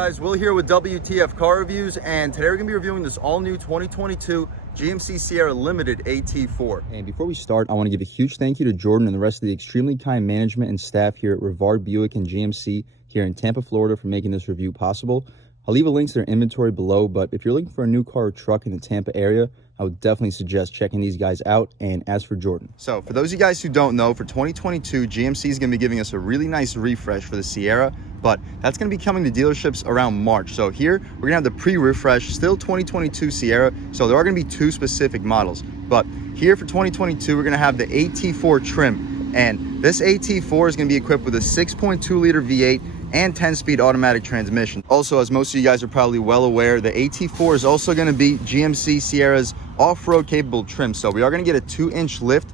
guys? Will here with W.T.F car reviews, and today we're going to be reviewing this all-new 2022 GMC Sierra Limited AT4. And before we start, I want to give a huge thank you to Jordan and the rest of the extremely kind management and staff here at Rivard Buick and GMC here in Tampa, Florida for making this review possible. I'll leave a link to their inventory below, but if you're looking for a new car or truck in the Tampa area, I would definitely suggest checking these guys out. And as for Jordan. So for those of you guys who don't know, for 2022, GMC is going to be giving us a really nice refresh for the Sierra, but that's going to be coming to dealerships around March. So here we're going to have the pre-refresh, still 2022 Sierra. So there are going to be two specific models, but here for 2022, we're going to have the AT4 trim. And this AT4 is going to be equipped with a 6.2 liter V8 and 10-speed automatic transmission. Also, as most of you guys are probably well aware, the AT4 is also going to be GMC Sierra's off-road capable trim. So we are going to get a 2-inch lift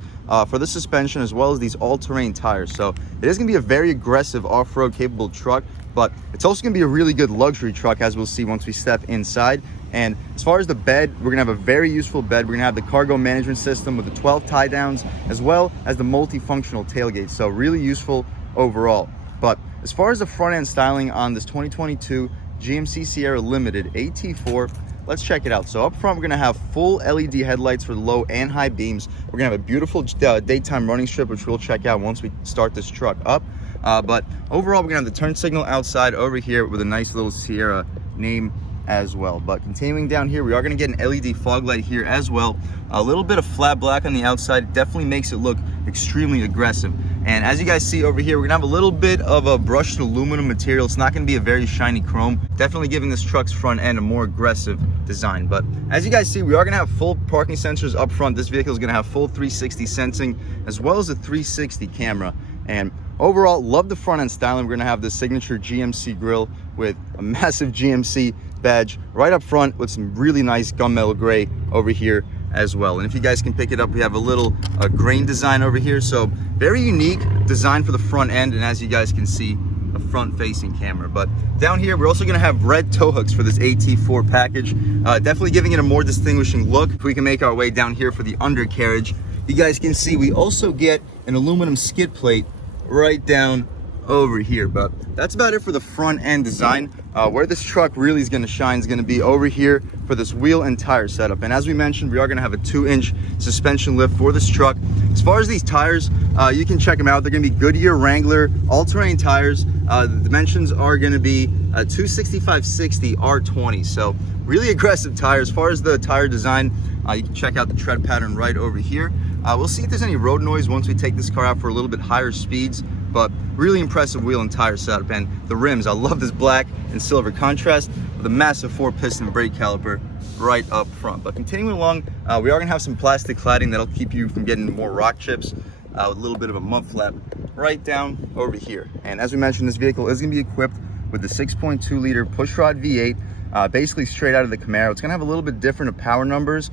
for the suspension, as well as these all-terrain tires. So it is going to be a very aggressive off-road capable truck, but it's also going to be a really good luxury truck, as we'll see once we step inside. And as far as the bed, we're going to have a very useful bed. We're going to have the cargo management system with the 12 tie downs, as well as the multifunctional tailgate. So really useful overall. But as far as the front end styling on this 2022 GMC Sierra Limited AT4, let's check it out. So up front, we're going to have full LED headlights for low and high beams. We're going to have a beautiful daytime running strip, which we'll check out once we start this truck up. But overall, we're going to have the turn signal outside over here with a nice little Sierra name as well. But continuing down here, we are going to get an LED fog light here as well. A little bit of flat black on the outside definitely makes it look extremely aggressive. And as you guys see over here, we're gonna have a little bit of a brushed aluminum material. It's not gonna be a very shiny chrome, definitely giving this truck's front end a more aggressive design. But as you guys see, we are gonna have full parking sensors up front. This vehicle is gonna have full 360 sensing, as well as a 360 camera. And overall, love the front end styling. We're gonna have the signature GMC grille with a massive GMC badge right up front with some really nice gunmetal gray over here as well. And if you guys can pick it up, we have a little grain design over here. So very unique design for the front end. And as you guys can see, a front facing camera. But down here, we're also going to have red tow hooks for this AT4 package, definitely giving it a more distinguishing look. If we can make our way down here for the undercarriage, you guys can see we also get an aluminum skid plate right down over here. But that's about it for the front end design. Where this truck really is going to shine is going to be over here for this wheel and tire setup. And as we mentioned, we are going to have a 2-inch suspension lift for this truck. As far as these tires, you can check them out. They're going to be Goodyear Wrangler all-terrain tires. The dimensions are going to be 265/60 R20. So really aggressive tires. As far as the tire design, you can check out the tread pattern right over here. We'll see if there's any road noise once we take this car out for a little bit higher speeds, but really impressive wheel and tire setup. And the rims, I love this black and silver contrast with a massive 4-piston brake caliper right up front. But continuing along, we are gonna have some plastic cladding that'll keep you from getting more rock chips, with a little bit of a mud flap right down over here. And as we mentioned, this vehicle is gonna be equipped with the 6.2 liter pushrod V8, basically straight out of the Camaro. It's gonna have a little bit different of power numbers.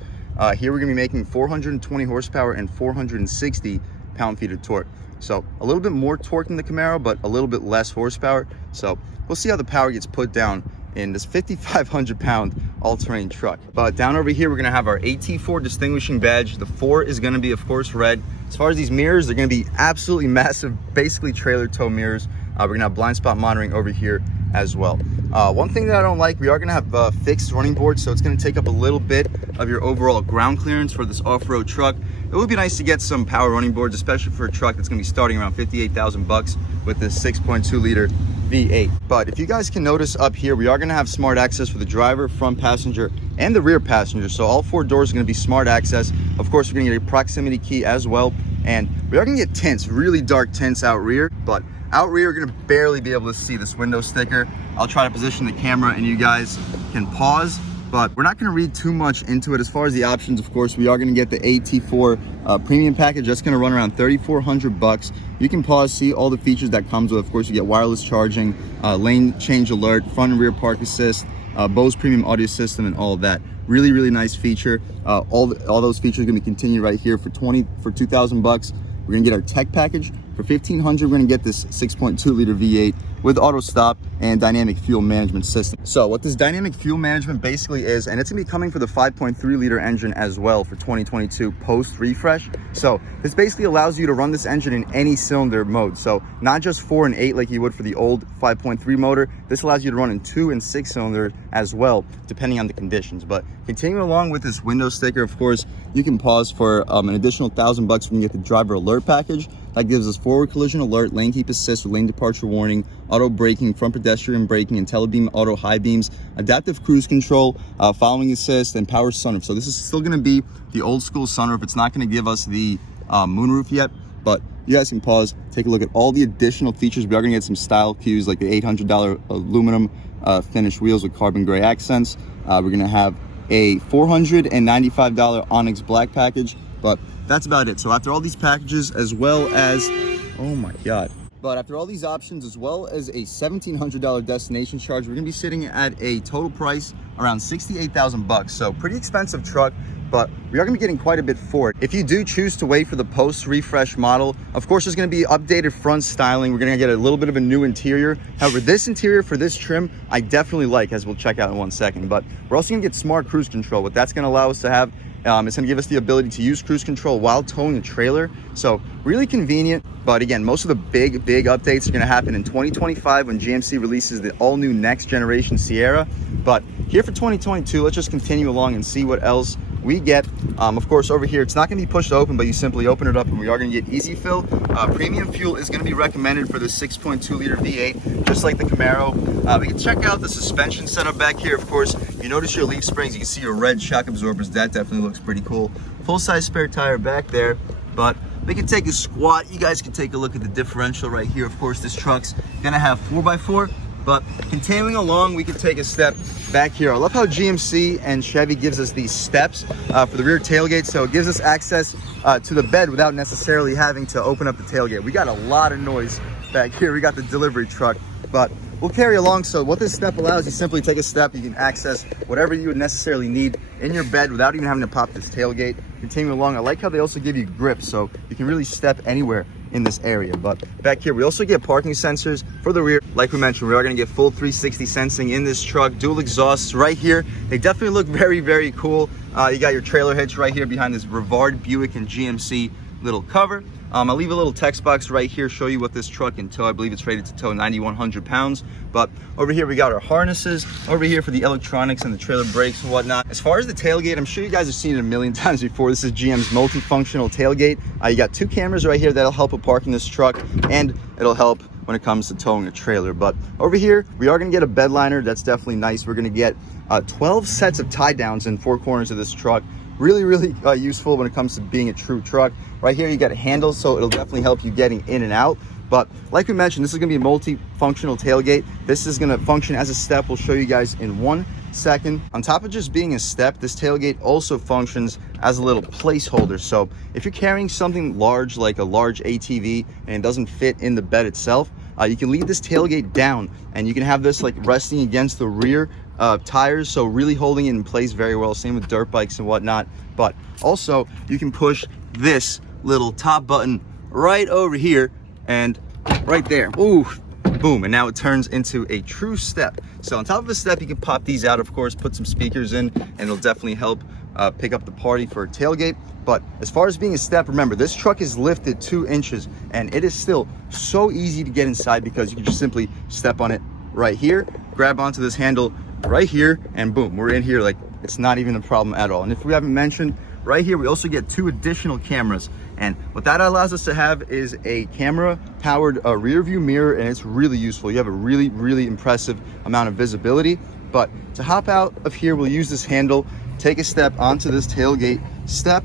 Here we're gonna be making 420 horsepower and 460 pound-feet of torque. So a little bit more torque than the Camaro, but a little bit less horsepower. So we'll see how the power gets put down in this 5,500 pound all-terrain truck. But down over here, we're gonna have our AT4 distinguishing badge. The 4 is gonna be, of course, red. As far as these mirrors, they're gonna be absolutely massive, basically trailer tow mirrors. We're gonna have blind spot monitoring over here as well. One thing that I don't like, we are gonna have fixed running boards, so it's gonna take up a little bit of your overall ground clearance for this off-road truck. It would be nice to get some power running boards, especially for a truck that's gonna be starting around 58,000 bucks with this 6.2 liter V8. But if you guys can notice up here, we are gonna have smart access for the driver, front passenger, and the rear passenger. So all 4 doors are gonna be smart access. Of course, we're gonna get a proximity key as well. And we are gonna get tints, really dark tints out rear, but out rear, you're gonna barely be able to see this window sticker. I'll try to position the camera and you guys can pause, but we're not gonna read too much into it. As far as the options, of course, we are gonna get the AT4 premium package. That's gonna run around 3,400 bucks. You can pause, see all the features that comes with. Of course, you get wireless charging, lane change alert, front and rear park assist, Bose premium audio system, and all of that. Really, really nice feature. All those features are gonna be continued right here for 2,000 bucks. We're gonna get our tech package for $1,500, we're gonna get this 6.2 liter V8 with auto stop and dynamic fuel management system. So what this dynamic fuel management basically is, and it's gonna be coming for the 5.3 liter engine as well for 2022 post refresh. So this basically allows you to run this engine in any cylinder mode. So not just 4 and 8 like you would for the old 5.3 motor. This allows you to run in 2 and 6 cylinders as well, depending on the conditions. But continuing along with this window sticker, of course, you can pause for an additional $1,000 when you get the driver alert package. That gives us forward collision alert, lane keep assist with lane departure warning, auto braking, front pedestrian braking, and telebeam auto high beams, adaptive cruise control, following assist, and power sunroof. So this is still going to be the old school sunroof. It's not going to give us the moonroof yet, but you guys can pause, take a look at all the additional features. We are going to get some style cues like the $800 aluminum finished wheels with carbon gray accents. We're going to have a $495 Onyx black package, but that's about it. So after all these packages, as well as, oh my God. But after all these options, as well as a $1,700 destination charge, we're gonna be sitting at a total price around $68,000. So pretty expensive truck, but we are gonna be getting quite a bit for it. If you do choose to wait for the post refresh model, of course, there's gonna be updated front styling. We're gonna get a little bit of a new interior. However, this interior for this trim, I definitely like, as we'll check out in one second. But we're also gonna get smart cruise control. What that's gonna allow us to have, it's gonna give us the ability to use cruise control while towing a trailer. So really convenient. But again, most of the big updates are gonna happen in 2025 when GMC releases the all new next generation Sierra. But here for 2022, let's just continue along and see what else we get. Of course, over here, it's not gonna be pushed open, but you simply open it up and we are gonna get easy fill. Premium fuel is gonna be recommended for the 6.2 liter V8, just like the Camaro. We can check out the suspension setup back here. Of course, you notice your leaf springs, you can see your red shock absorbers. That definitely looks pretty cool. Full-size spare tire back there, but we can take a squat. You guys can take a look at the differential right here. Of course, this truck's gonna have 4x4, but continuing along, we can take a step back here. I love how GMC and Chevy gives us these steps for the rear tailgate, so it gives us access to the bed without necessarily having to open up the tailgate. We got a lot of noise back here. We got the delivery truck, but we'll carry along. So what this step allows, you simply take a step, you can access whatever you would necessarily need in your bed without even having to pop this tailgate. Continue along. I like how they also give you grips, so you can really step anywhere in this area. But back here, we also get parking sensors for the rear. Like we mentioned, we are going to get full 360 sensing in this truck. Dual exhausts right here. They definitely look very cool. You got your trailer hitch right here behind this Rivard Buick and GMC little cover. I'll leave a little text box right here, show you what this truck can tow. I believe it's rated to tow 9,100 pounds. But over here, we got our harnesses. Over here for the electronics and the trailer brakes and whatnot. As far as the tailgate, I'm sure you guys have seen it a million times before. This is GM's multifunctional tailgate. You got 2 cameras right here that'll help with parking this truck, and it'll help when it comes to towing a trailer. But over here, we are gonna get a bed liner. That's definitely nice. We're gonna get 12 sets of tie downs in 4 corners of this truck. Really useful when it comes to being a true truck. Right here, you got a handle, so it'll definitely help you getting in and out. But like we mentioned, this is gonna be a multi-functional tailgate. This is gonna function as a step. We'll show you guys in 1 second. On top of just being a step, this tailgate also functions as a little placeholder. So if you're carrying something large, like a large ATV, and it doesn't fit in the bed itself, you can leave this tailgate down, and you can have this like resting against the rear tires, so really holding it in place very well. Same with dirt bikes and whatnot. But also, you can push this little top button right over here and right there. Ooh, boom, and now it turns into a true step. So on top of a step, you can pop these out, of course, put some speakers in, and it'll definitely help pick up the party for a tailgate. But as far as being a step, remember, this truck is lifted 2 inches, and it is still so easy to get inside because you can just simply step on it right here, grab onto this handle right here, and boom, we're in here. Like, it's not even a problem at all. And if we haven't mentioned, right here, we also get 2 additional cameras. And what that allows us to have is a camera powered rear view mirror, and it's really useful. You have a really impressive amount of visibility. But to hop out of here, we'll use this handle, take a step onto this tailgate step,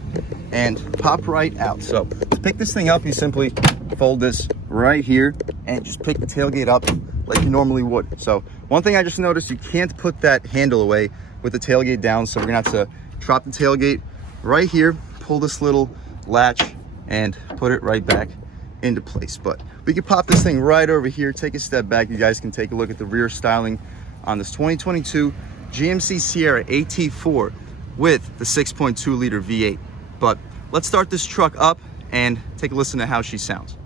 and pop right out. So to pick this thing up, you simply fold this right here and just pick the tailgate up like you normally would. So one thing I just noticed, you can't put that handle away with the tailgate down, so we're gonna have to drop the tailgate right here, pull this little latch, and put it right back into place. But we can pop this thing right over here, take a step back. You guys can take a look at the rear styling on this 2022 GMC Sierra AT4 with the 6.2 liter V8. But let's start this truck up and take a listen to how she sounds.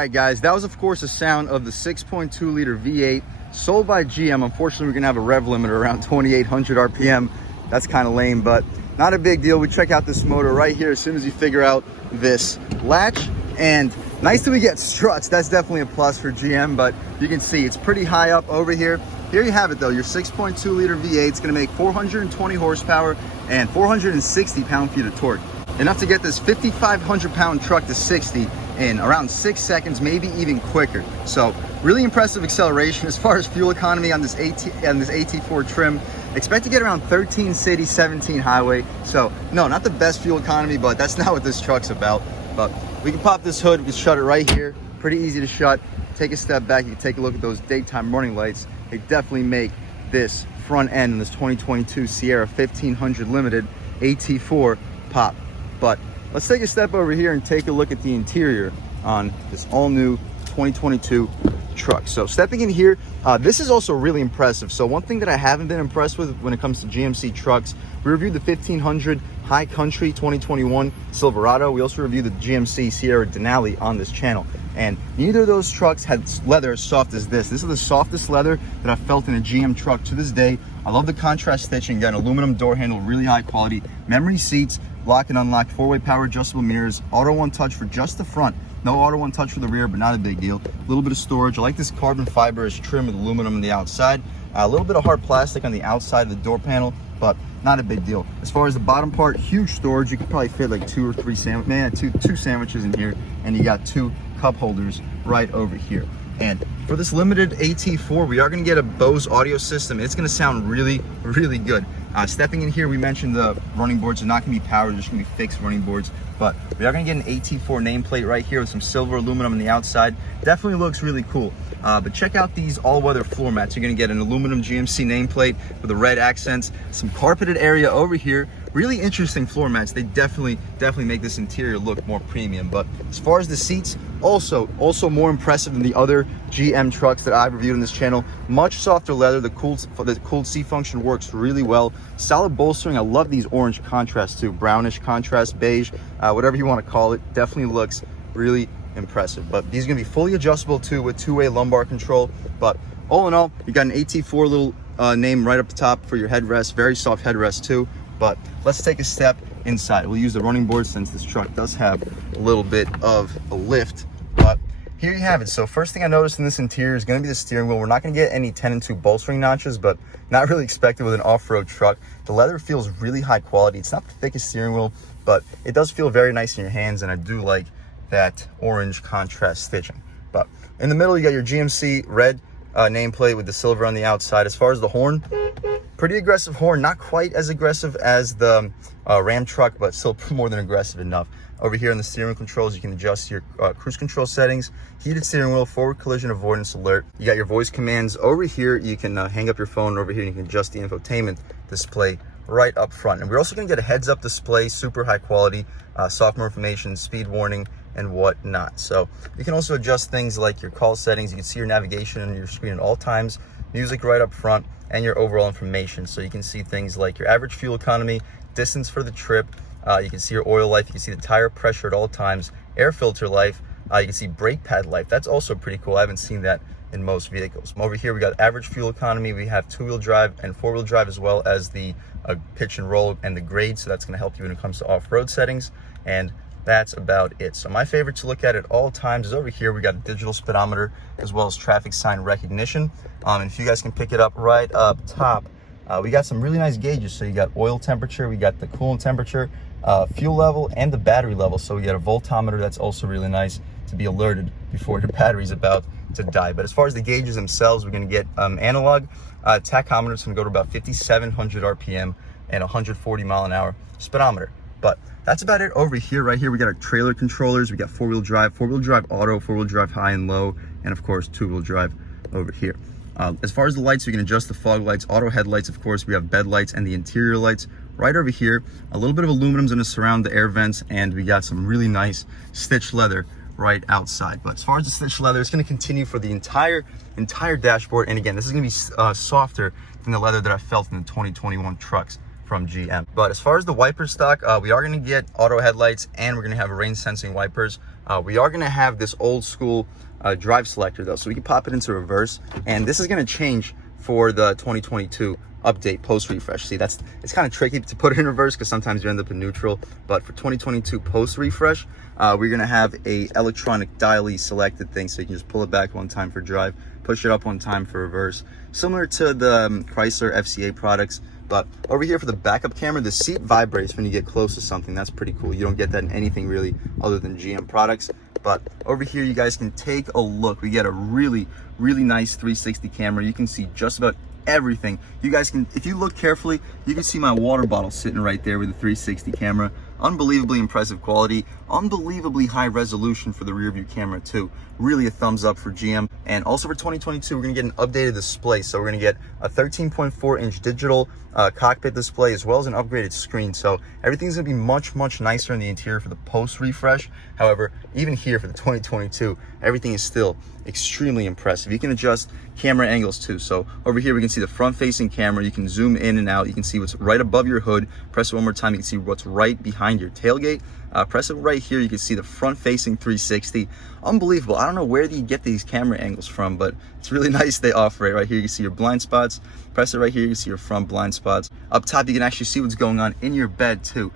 right, guys, that was of course the sound of the 6.2 liter V8 sold by GM. Unfortunately, we're gonna have a rev limiter around 2,800 RPM. That's kind of lame, but not a big deal. We check out this motor right here as soon as you figure out this latch. And nice that we get struts. That's definitely a plus for GM, but you can see it's pretty high up over here. Here you have it though, your 6.2 liter V8. It's gonna make 420 horsepower and 460 pound-feet of torque. Enough to get this 5,500 pound truck to 60 in around 6 seconds, maybe even quicker. So really impressive acceleration. As far as fuel economy on this AT4 trim, expect to get around 13 city, 17 highway. So no, not the best fuel economy, but that's not what this truck's about. But we can pop this hood, we can shut it right here. Pretty easy to shut. Take a step back, you can take a look at those daytime running lights. They definitely make this front end in this 2022 Sierra 1500 Limited AT4 pop. But let's take a step over here and take a look at the interior on this all new 2022 truck. So stepping in here, this is also really impressive. So one thing that I haven't been impressed with when it comes to GMC trucks, we reviewed the 1500 High Country 2021 Silverado. We also reviewed the GMC Sierra Denali on this channel, and neither of those trucks had leather as soft as this. This is the softest leather that I've felt in a GM truck to this day. I love the contrast stitching. Got an aluminum door handle, really high quality. Memory seats, lock and unlock, 4-way power adjustable mirrors, auto one touch for just the front. No auto one touch for the rear, but not a big deal. A little bit of storage. I like this carbon fiber as trim with aluminum on the outside. A little bit of hard plastic on the outside of the door panel, but not a big deal. As far as the bottom part, huge storage. You could probably fit like two sandwiches in here, and you got 2 cup holders right over here. And for this limited AT4, we are going to get a Bose audio system. It's going to sound really, really good. Stepping in here, we mentioned the running boards are not going to be powered, they're just going to be fixed running boards. But we are going to get an AT4 nameplate right here with some silver aluminum on the outside. Definitely looks really cool. But check out these all-weather floor mats. You're going to get an aluminum GMC nameplate with the red accents, some carpeted area over here. Really interesting floor mats. They definitely make this interior look more premium. But as far as the seats, also more impressive than the other GM trucks that I've reviewed on this channel. Much softer leather. The cooled seat function works really well. Solid bolstering. I love these orange contrasts too. Brownish contrast, beige, whatever you want to call it. Definitely looks really impressive. But these are going to be fully adjustable too with 2-way lumbar control. But all in all, you got an AT4 little name right up the top for your headrest. Very soft headrest too. But let's take a step inside. We'll use the running board since this truck does have a little bit of a lift. But here you have it. So first thing I noticed in this interior is going to be the steering wheel. We're not going to get any 10 and 2 bolstering notches, but not really expected with an off-road truck. The leather feels really high quality. It's not the thickest steering wheel, but it does feel very nice in your hands, and I do like that orange contrast stitching. But in the middle, you got your GMC red nameplate with the silver on the outside. As far as the horn, pretty aggressive horn, not quite as aggressive as the Ram truck, but still more than aggressive enough. Over here on the steering controls, you can adjust your cruise control settings, heated steering wheel, forward collision avoidance alert. You got your voice commands over here. You can hang up your phone over here, and you can adjust the infotainment display right up front. And we're also going to get a heads-up display, super high quality, software information, speed warning, and whatnot. So you can also adjust things like your call settings. You can see your navigation on your screen at all times, music right up front, and your overall information. So you can see things like your average fuel economy, distance for the trip. You can see your oil life. You can see the tire pressure at all times, air filter life. You can see brake pad life. That's also pretty cool. I haven't seen that in most vehicles. Over here, we got average fuel economy. We have 2-wheel drive and 4-wheel drive, as well as the pitch and roll and the grade. So that's going to help you when it comes to off-road settings. And that's about it. So my favorite to look at all times is over here. We got a digital speedometer as well as traffic sign recognition. And if you guys can pick it up right up top, we got some really nice gauges. So you got oil temperature, we got the coolant temperature, fuel level, and the battery level. So we got a voltometer. That's also really nice to be alerted before your battery's about to die. But as far as the gauges themselves, we're going to get analog tachometer. It's going to go to about 5,700 RPM and 140 mile an hour speedometer. But that's about it over here. Right here, we got our trailer controllers. We got 4-wheel drive auto, 4-wheel drive high and low, and of course 2-wheel drive over here. As far as the lights, we can adjust the fog lights, auto headlights. Of course, we have bed lights and the interior lights right over here. A little bit of aluminum's going to surround the air vents, and we got some really nice stitched leather right outside. But as far as the stitched leather, it's going to continue for the entire dashboard. And again, this is going to be softer than the leather that I felt in the 2021 trucks from GM. But as far as the wiper stock, we are going to get auto headlights, and we're going to have rain sensing wipers. We are going to have this old school drive selector though, so we can pop it into reverse, and this is going to change for the 2022 update post refresh. See, it's kind of tricky to put it in reverse because sometimes you end up in neutral, but for 2022 post refresh, we're going to have a electronic dial selected thing, so you can just pull it back one time for drive, push it up one time for reverse, similar to the Chrysler FCA products. But over here for the backup camera, the seat vibrates when you get close to something. That's pretty cool. You don't get that in anything really other than GM products. But over here, you guys can take a look. We get a really nice 360 camera. You can see just about everything. You guys can, if you look carefully, you can see my water bottle sitting right there with the 360 camera. Unbelievably impressive quality, unbelievably high resolution for the rear view camera too. Really a thumbs up for GM. And also for 2022, we're gonna get an updated display. So we're gonna get a 13.4-inch digital cockpit display, as well as an upgraded screen. So everything's gonna be much nicer in the interior for the post refresh. However, even here for the 2022, everything is still extremely impressive. You can adjust camera angles too. So over here, we can see the front facing camera. You can zoom in and out. You can see what's right above your hood. Press it one more time. You can see what's right behind your tailgate. Press it right here. You can see the front facing 360. Unbelievable. I don't know where you get these camera angles from, but it's really nice they offer it. Right here, you can see your blind spots. Press it right here. You can see your front blind spots. Up top, you can actually see what's going on in your bed too.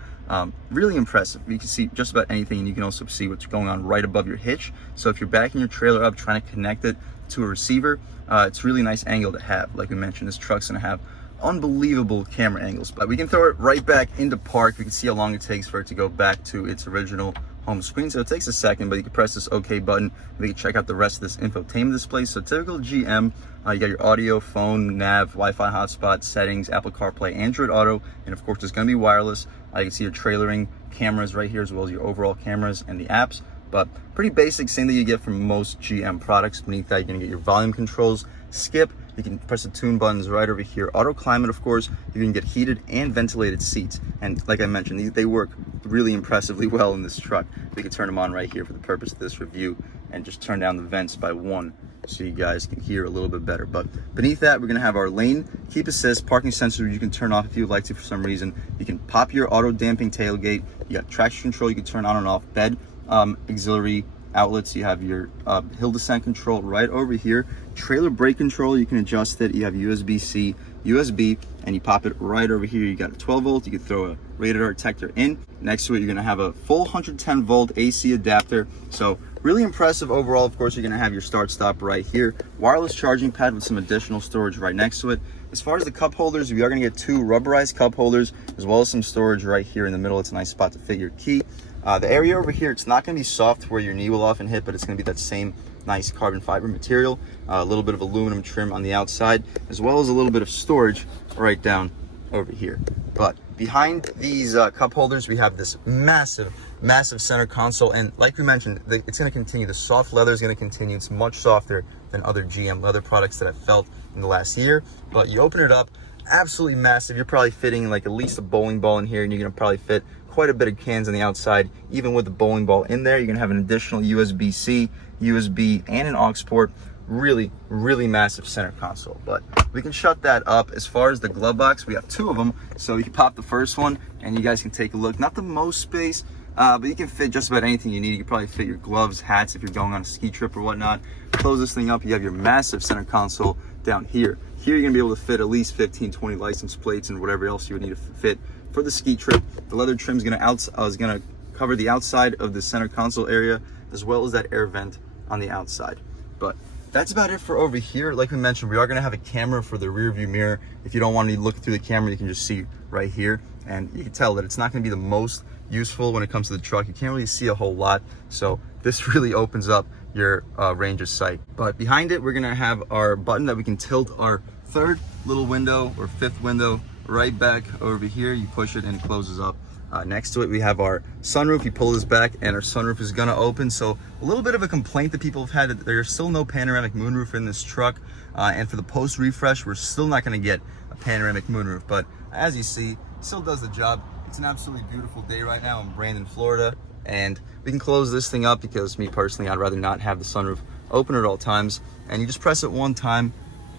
Really impressive. You can see just about anything, and you can also see what's going on right above your hitch. So if you're backing your trailer up trying to connect it to a receiver, it's a really nice angle to have. Like we mentioned, this truck's gonna have unbelievable camera angles, but we can throw it right back into park. We can see how long it takes for it to go back to its original home screen. So it takes a second, but you can press this OK button. We can check out the rest of this infotainment display. So typical GM, you got your audio, phone, nav, Wi-Fi hotspot, settings, Apple CarPlay, Android Auto, and of course it's going to be wireless. You can see your trailering cameras right here, as well as your overall cameras and the apps. But pretty basic, same that you get from most GM products. Beneath that, you're going to get your volume controls, skip. You can press the tune buttons right over here. Auto climate, of course. You can get heated and ventilated seats. And like I mentioned, they work really impressively well in this truck. We can turn them on right here for the purpose of this review, and just turn down the vents by one so you guys can hear a little bit better. But beneath that, we're going to have our lane keep assist, parking sensor you can turn off if you'd like to for some reason. You can pop your auto damping tailgate. You got traction control you can turn on and off. Bed auxiliary outlets. You have your hill descent control right over here. Trailer brake control, you can adjust it. You have USB-C, USB, and you pop it right over here. You got a 12 volt. You can throw a radar detector in. Next to it, you're going to have a full 110 volt AC adapter. So really impressive overall. Of course, you're going to have your start stop right here. Wireless charging pad with some additional storage right next to it. As far as the cup holders, we are going to get two rubberized cup holders, as well as some storage right here in the middle. It's a nice spot to fit your key. The area over here, it's not going to be soft where your knee will often hit, but it's going to be that same nice carbon fiber material. A little bit of aluminum trim on the outside, as well as a little bit of storage right down over here. But behind these cup holders, we have this massive center console. And like we mentioned, it's going to continue. The soft leather is going to continue. It's much softer than other GM leather products that I've felt in the last year. But you open it up, absolutely massive. You're probably fitting like at least a bowling ball in here, and you're going to probably fit quite a bit of cans on the outside. Even with the bowling ball in there, you're going to have an additional USB-C, USB, and an aux port. Really massive center console. But we can shut that up. As far as the glove box, we have two of them, so you can pop the first one and you guys can take a look. Not the most space, but you can fit just about anything you need. You can probably fit your gloves, hats if you're going on a ski trip or whatnot. Close this thing up, you have your massive center console down here. Here you're gonna be able to fit at least 15-20 license plates and whatever else you would need to fit for the ski trip. The leather trim is gonna cover the outside of the center console area, as well as that air vent on the outside. But that's about it for over here. Like we mentioned, we are going to have a camera for the rear view mirror. If you don't want to look through the camera, you can just see right here, and you can tell that it's not going to be the most useful when it comes to the truck. You can't really see a whole lot, so this really opens up your range of sight. But behind it, we're going to have our button that we can tilt our third little window or fifth window right back over here. You push it and it closes up. Next to it, we have our sunroof. You pull this back and our sunroof is gonna open. So a little bit of a complaint that people have had, that there's still no panoramic moonroof in this truck. And for the post refresh, we're still not gonna get a panoramic moonroof. But as you see, it still does the job. It's an absolutely beautiful day right now in Brandon, Florida. And we can close this thing up because me personally, I'd rather not have the sunroof open at all times. And you just press it one time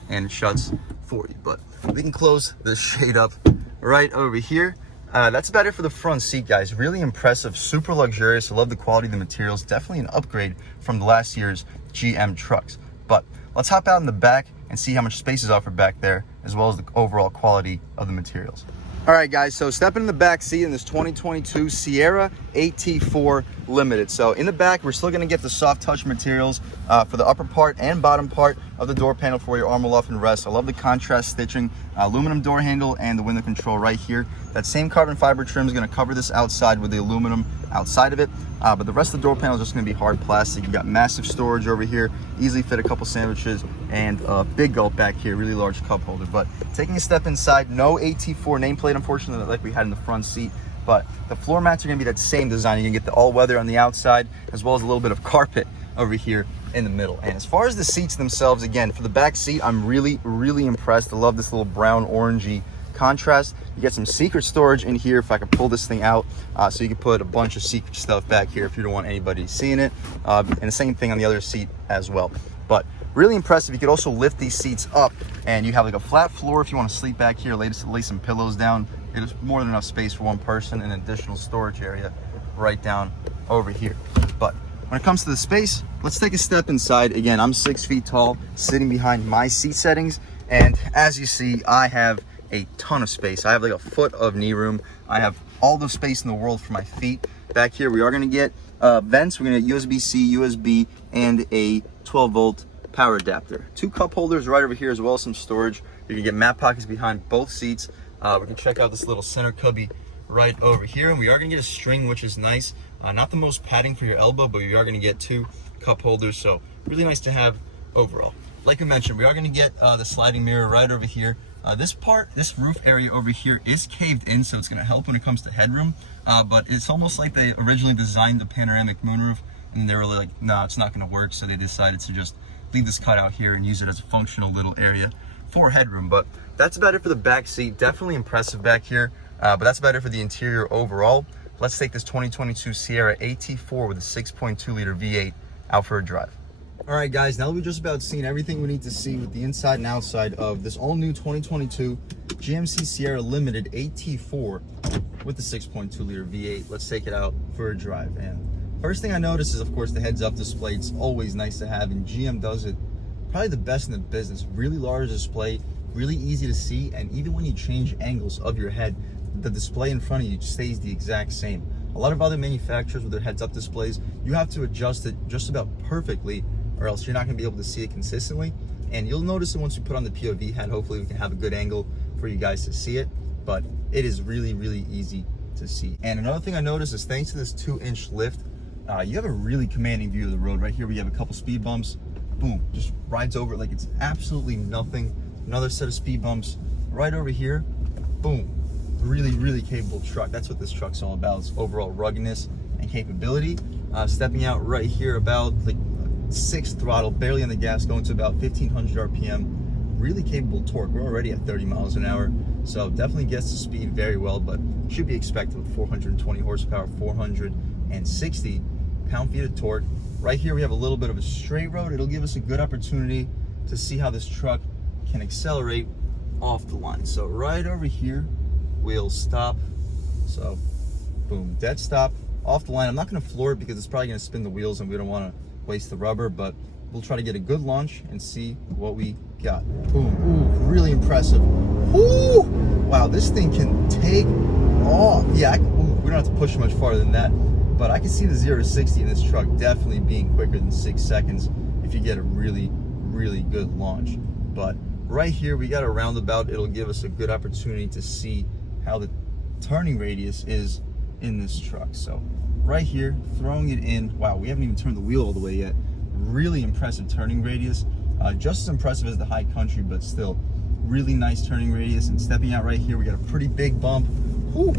and it shuts for you. But we can close this shade up right over here. That's about it for the front seat, guys. Really impressive, super luxurious. I love the quality of the materials. Definitely an upgrade from the last year's GM trucks. But let's hop out in the back and see how much space is offered back there, as well as the overall quality of the materials. All right, guys, so stepping in the back seat in this 2022 Sierra AT4 Limited. So in the back, we're still gonna get the soft touch materials for the upper part and bottom part of the door panel for your arm will often rest. I love the contrast stitching, aluminum door handle and the window control right here. That same carbon fiber trim is gonna cover this outside with the aluminum outside of it, but the rest of the door panel is just gonna be hard plastic. You got massive storage over here, easily fit a couple sandwiches, and a big gulp back here, really large cup holder. But taking a step inside, no AT4 nameplate, unfortunately, like we had in the front seat, but the floor mats are gonna be that same design. You're gonna get the all-weather on the outside, as well as a little bit of carpet over here in the middle. And as far as the seats themselves, again, for the back seat, I'm really impressed. I love this little brown orangey contrast. You get some secret storage in here if I can pull this thing out, so you can put a bunch of secret stuff back here if you don't want anybody seeing it, and the same thing on the other seat as well. But really impressive. You could also lift these seats up and you have like a flat floor if you want to sleep back here, lay some pillows down. It is more than enough space for one person, and an additional storage area right down over here. But when it comes to the space, let's take a step inside. Again, I'm 6 feet tall, sitting behind my seat settings, and as you see, I have a ton of space. I have like a foot of knee room. I have all the space in the world for my feet. Back here, we are gonna get vents. We're gonna get USB-C, USB, and a 12-volt power adapter. 2 cup holders right over here, as well as some storage. You can get mat pockets behind both seats. We can check out this little center cubby right over here, and we are gonna get a string, which is nice. Not the most padding for your elbow, but we are gonna get 2 cup holders, so really nice to have overall. Like I mentioned, we are gonna get the sliding mirror right over here. This roof area over here is caved in, so it's gonna help when it comes to headroom, but it's almost like they originally designed the panoramic moonroof, and they were like, no, it's not gonna work, so they decided to just leave this cut out here and use it as a functional little area for headroom. But that's about it for the back seat. Definitely impressive back here, but that's about it for the interior overall. Let's take this 2022 Sierra AT4 with a 6.2 liter V8 out for a drive. All right, guys, now that we've just about seen everything we need to see with the inside and outside of this all new 2022 GMC Sierra Limited AT4 with the 6.2 liter V8, let's take it out for a drive. And first thing I noticed is, of course, the heads-up display. It's always nice to have, and GM does it probably the best in the business. Really large display, really easy to see, and even when you change angles of your head, the display in front of you stays the exact same. A lot of other manufacturers with their heads-up displays, you have to adjust it just about perfectly, or else you're not going to be able to see it consistently. And you'll notice it once you put on the POV hat. Hopefully we can have a good angle for you guys to see it, but it is really easy to see. And another thing I noticed is, thanks to this 2-inch lift, you have a really commanding view of the road. Right here we have a couple speed bumps, boom, just rides over it like it's absolutely nothing. Another set of speed bumps right over here, boom. Really capable truck. That's what this truck's all about, is overall ruggedness and capability. Stepping out right here, about like 6th throttle, barely on the gas, going to about 1500 RPM. Really capable torque. We're already at 30 miles an hour, so definitely gets the speed very well, but should be expected with 420 horsepower, 460 pound-feet of torque. Right here we have a little bit of a straight road. It'll give us a good opportunity to see how this truck can accelerate off the line. So right over here, we'll stop. So boom, dead stop off the line. I'm not going to floor it because it's probably going to spin the wheels and we don't want to waste the rubber, but we'll try to get a good launch and see what we got. Boom. Ooh, really impressive. Ooh, wow, this thing can take off. Yeah, we don't have to push much farther than that, but I can see the 0 to 60 in this truck definitely being quicker than 6 seconds if you get a really good launch. But right here we got a roundabout. It'll give us a good opportunity to see how the turning radius is in this truck. So right here, throwing it in, wow, we haven't even turned the wheel all the way yet. Really impressive turning radius, just as impressive as the high country, but still really nice turning radius. And stepping out right here, we got a pretty big bump. Whew.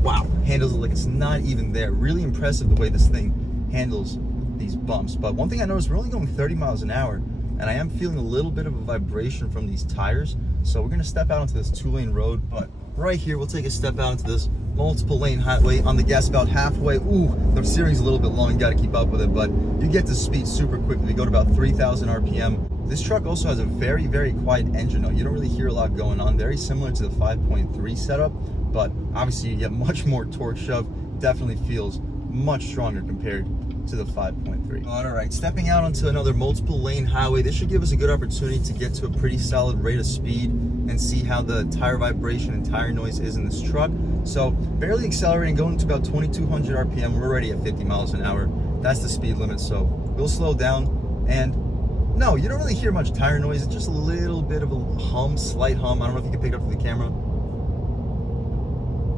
Wow, handles it like it's not even there. Really impressive the way this thing handles these bumps. But one thing I noticed, we're only going 30 miles an hour, and I am feeling a little bit of a vibration from these tires. So we're gonna step out onto this 2-lane road, but right here, we'll take a step out into this multiple lane highway on the gas about halfway. Ooh, the steering's a little bit long, you gotta keep up with it, but you get to speed super quickly. We go to about 3,000 RPM. This truck also has a very, very quiet engine though. You don't really hear a lot going on. Very similar to the 5.3 setup, but obviously you get much more torque shove. Definitely feels much stronger compared to the 5.3. All right, stepping out onto another multiple lane highway. This should give us a good opportunity to get to a pretty solid rate of speed and see how the tire vibration and tire noise is in this truck. So barely accelerating, going to about 2,200 RPM. We're already at 50 miles an hour. That's the speed limit, so we'll slow down. And no, you don't really hear much tire noise. It's just a little bit of a hum, slight hum. I don't know if you can pick it up from the camera.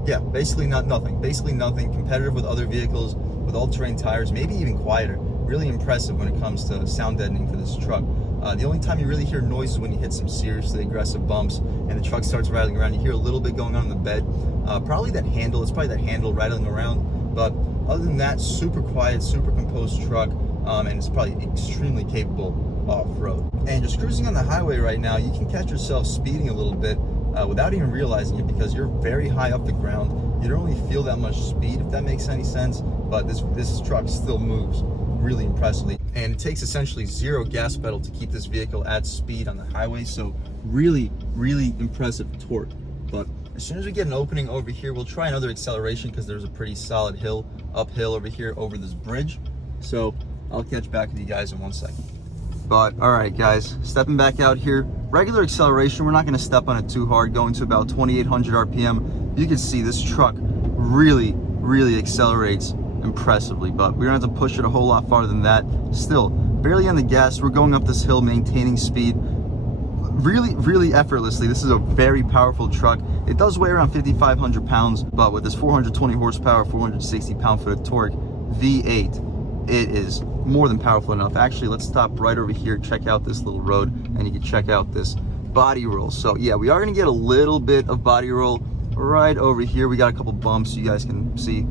Yeah, basically nothing. Basically nothing. Competitive with other vehicles with all-terrain tires, maybe even quieter. Really impressive when it comes to sound deadening for this truck. The only time you really hear noise is when you hit some seriously aggressive bumps and the truck starts rattling around. You hear a little bit going on in the bed. Probably that handle. It's probably that handle rattling around. But other than that, super quiet, super composed truck, and it's probably extremely capable off-road. And just cruising on the highway right now, you can catch yourself speeding a little bit without even realizing it because you're very high off the ground. You don't really feel that much speed, if that makes any sense, but this truck still moves really impressively. And it takes essentially zero gas pedal to keep this vehicle at speed on the highway, so really, really impressive torque. But as soon as we get an opening over here, we'll try another acceleration because there's a pretty solid hill, uphill over here over this bridge. So I'll catch back with you guys in 1 second. But all right guys, stepping back out here, regular acceleration, we're not going to step on it too hard, going to about 2,800 RPM. You can see this truck really, really accelerates impressively, but we don't have to push it a whole lot farther than that. Still, barely on the gas, we're going up this hill, maintaining speed really, really effortlessly. This is a very powerful truck. It does weigh around 5,500 pounds, but with this 420 horsepower, 460 pound-foot of torque, V8, it is more than powerful enough. Actually, let's stop right over here, check out this little road, and you can check out this body roll. So yeah, we are gonna get a little bit of body roll right over here. We got a couple bumps, you guys can see.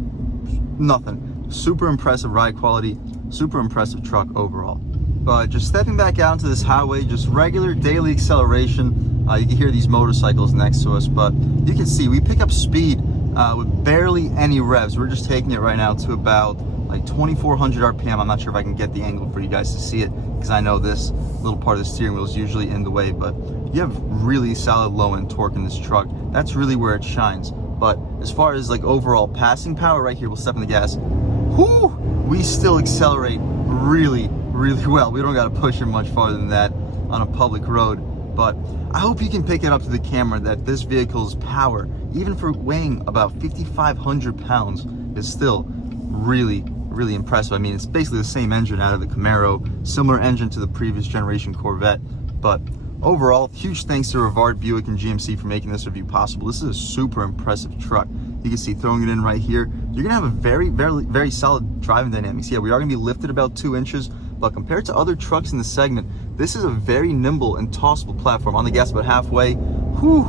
Nothing. Super impressive ride quality, super impressive truck overall. But just stepping back out into this highway, just regular daily acceleration. You can hear these motorcycles next to us, but you can see we pick up speed with barely any revs. We're just taking it right now to about like 2,400 RPM. I'm not sure if I can get the angle for you guys to see it because I know this little part of the steering wheel is usually in the way, but you have really solid low end torque in this truck. That's really where it shines. But as far as like overall passing power, right here, we'll step on the gas. Whoo! We still accelerate really, really well. We don't got to push it much farther than that on a public road. But I hope you can pick it up to the camera that this vehicle's power, even for weighing about 5,500 pounds, is still really, really impressive. I mean, it's basically the same engine out of the Camaro, similar engine to the previous generation Corvette, but overall, huge thanks to Rivard, Buick, and GMC for making this review possible. This is a super impressive truck. You can see throwing it in right here, you're gonna have a very, very, very solid driving dynamics. Yeah, we are gonna be lifted about 2 inches, but compared to other trucks in the segment, this is a very nimble and tossable platform. On the gas about halfway, whew,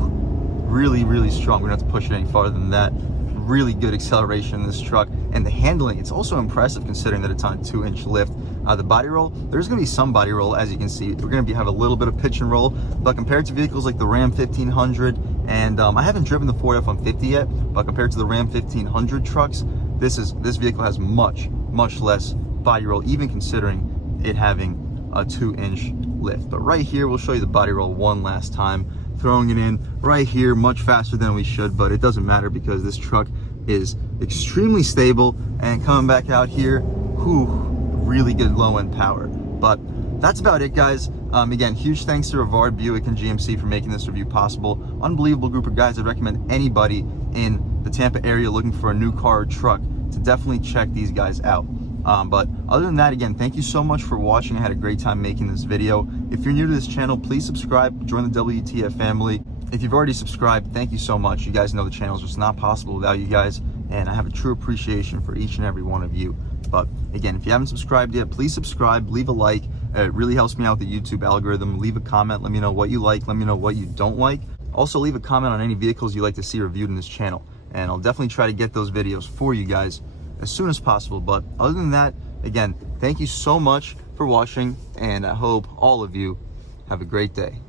really, really strong. We don't have to push it any farther than that. Really good acceleration in this truck, and the handling, it's also impressive considering that it's on a 2-inch lift. The body roll, there's going to be some body roll, as you can see. We're going to have a little bit of pitch and roll, but compared to vehicles like the Ram 1500, and I haven't driven the Ford F-150 yet, but compared to the Ram 1500 trucks, this vehicle has much, much less body roll, even considering it having a 2-inch lift. But right here, we'll show you the body roll one last time. Throwing it in right here much faster than we should, but it doesn't matter because this truck is extremely stable. And coming back out here, whew, really good low end power. But that's about it, guys. Again, huge thanks to Rivard, Buick, and GMC for making this review possible. Unbelievable group of guys. I'd recommend anybody in the Tampa area looking for a new car or truck to definitely check these guys out. But other than that, again, thank you so much for watching. I had a great time making this video. If you're new to this channel, please subscribe, join the W.T.F family. If you've already subscribed, thank you so much. You guys know the channel is just not possible without you guys, and I have a true appreciation for each and every one of you. But again, if you haven't subscribed yet, please subscribe, leave a like. It really helps me out with the YouTube algorithm. Leave a comment, let me know what you like, let me know what you don't like. Also, leave a comment on any vehicles you'd like to see reviewed in this channel, and I'll definitely try to get those videos for you guys as soon as possible. But other than that, again, thank you so much for watching, and I hope all of you have a great day.